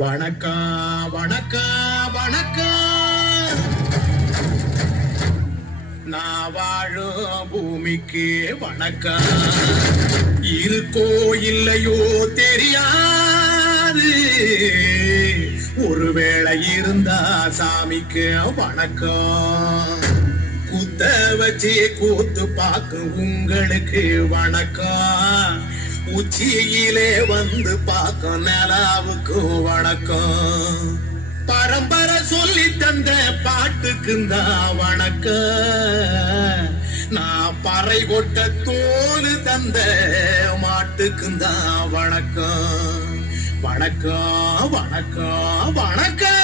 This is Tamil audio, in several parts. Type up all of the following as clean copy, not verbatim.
வணக்கம் வணக்கம் வணக்கம். நான் வாழும் பூமிக்கு வணக்கம். இருக்கோ இல்லையோ தெரியாது, ஒருவேளை இருந்தா சாமிக்கு வணக்கம். குத்த வச்சு கூத்து பார்க்கும் உங்களுக்கு வணக்கம். உச்சியிலே வந்து பார்க்கும் நிலாவுக்கும் வணக்கம். பரம்பரை சொல்லி தந்த பாட்டுக்குந்தா வணக்கம். நான் பறை கொட்ட தோல் தந்த மாட்டுக்குந்தா வணக்கம். வணக்கம் வணக்கம் வணக்கம்.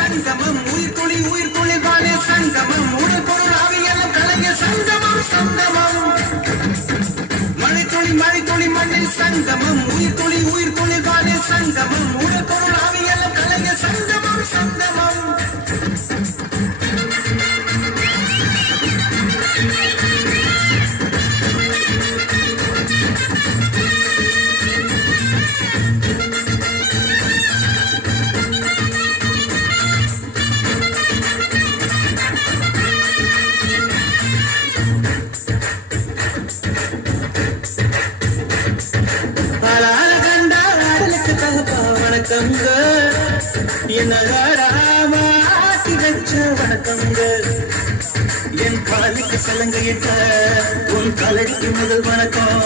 சங்கமம் உயிர் துளி வானே சங்கமம் மூலப்பொருள் ஆவியெல்லாம் கலைய சங்கமம் சங்கமம். என்னகாராமாட்டி வச்ச வணக்கங்க. என் காலுக்கு சலங்கையிட்ட உன் காலடிக்கு முதல் வணக்கம்.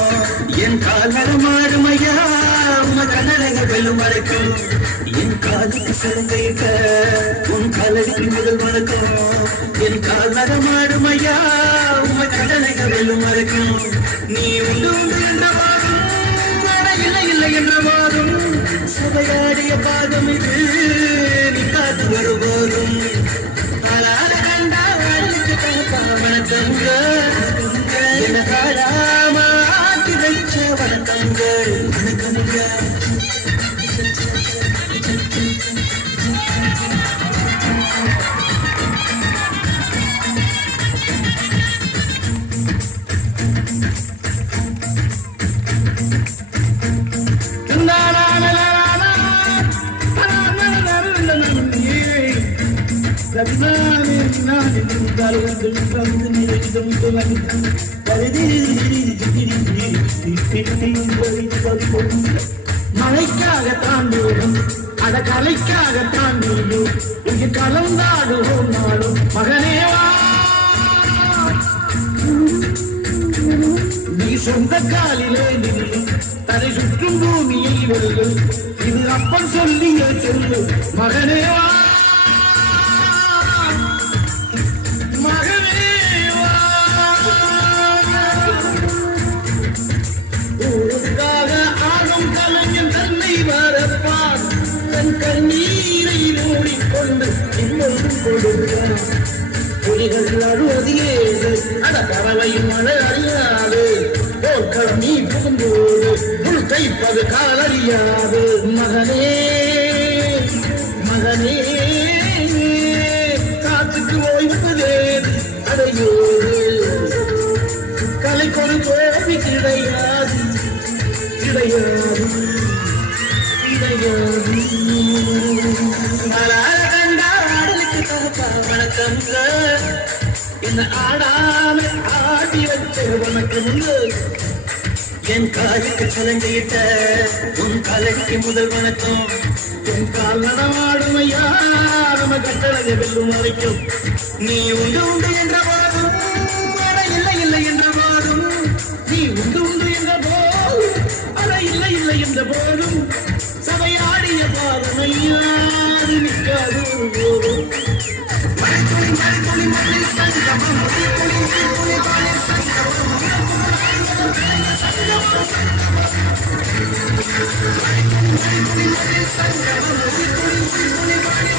என் கால் நடமாடுமையா உன் கண்ணழக வெல்லும் வரைக்கும். என் காலுக்கு சலங்கையிட்ட உன் காலடிக்கு முதல் வணக்கம். என் கால் நடமாடுமையா உன் கண்ணழக வெல்லும் வரைக்கும். நீ உண்டு உண்டு என்ற வாதம், இல்லை இல்லை என்ற வாதம், சபையாடிய பாதம் இது நீ காத்து வருபோதும். பலால கண்டா வாழ்க்கை தகப்பா வணக்கங்க. என காலாமா ஆட்டி வைச்ச வணக்கங்கள் வணக்கங்க. மழைக்காக தாண்டிடும் அட கலைக்காக தாண்டிடும் இங்கு கலந்தாடுவோம் நாடும் மகனேவா. நீ சொந்த காலிலே நின்று தலை சுற்றும் பூமியை வெல்லு. இது அப்பன் சொல்லிய சொல்லு மகனேவா. கண்ணீரை மூடிக்கொண்டு இன்னொரு கொடுக்க கிளிகள் அழுவது ஏது அட பறவையும் மழை அறியாது போர்க்களம் நீ புகும்போது உள் கைப்பது காலறியாது மகனே மகனே காற்றுக்கு ஓய்வதேன் அடையோடு கலைக்கொரு தோல்வி கிடையாது கிடையாது கிடையாது ஆடலுக்கு தகப்பா வணக்கம்ங்க என்ன ஆடாம ஆடி வச்ச வணக்கம்ங்க என் காலுக்கு சலங்கையிட்ட உன் காலடிக்கு முதல் வணக்கம் என் கால் நடமாடுமையா நம்ம கட்டளைய வெல்லும் வரைக்கும் நீ உண்டு உண்டு என்ற வாதம் அட இல்லை இல்லை என்ற வாதம் நீ உண்டு உண்டு என்ற போதும் அட இல்லை இல்லை என்ற போதும் சபையாடிய பாதமையா நிற்காது போதும் மழைத்துளி மழைத்துளி மண்ணில் சங்கமம் மழைத்துளி மழைத்துளி மண்ணில் சங்கமம் மழைத்துளி மழைத்துளி மண்ணில் சங்கமம்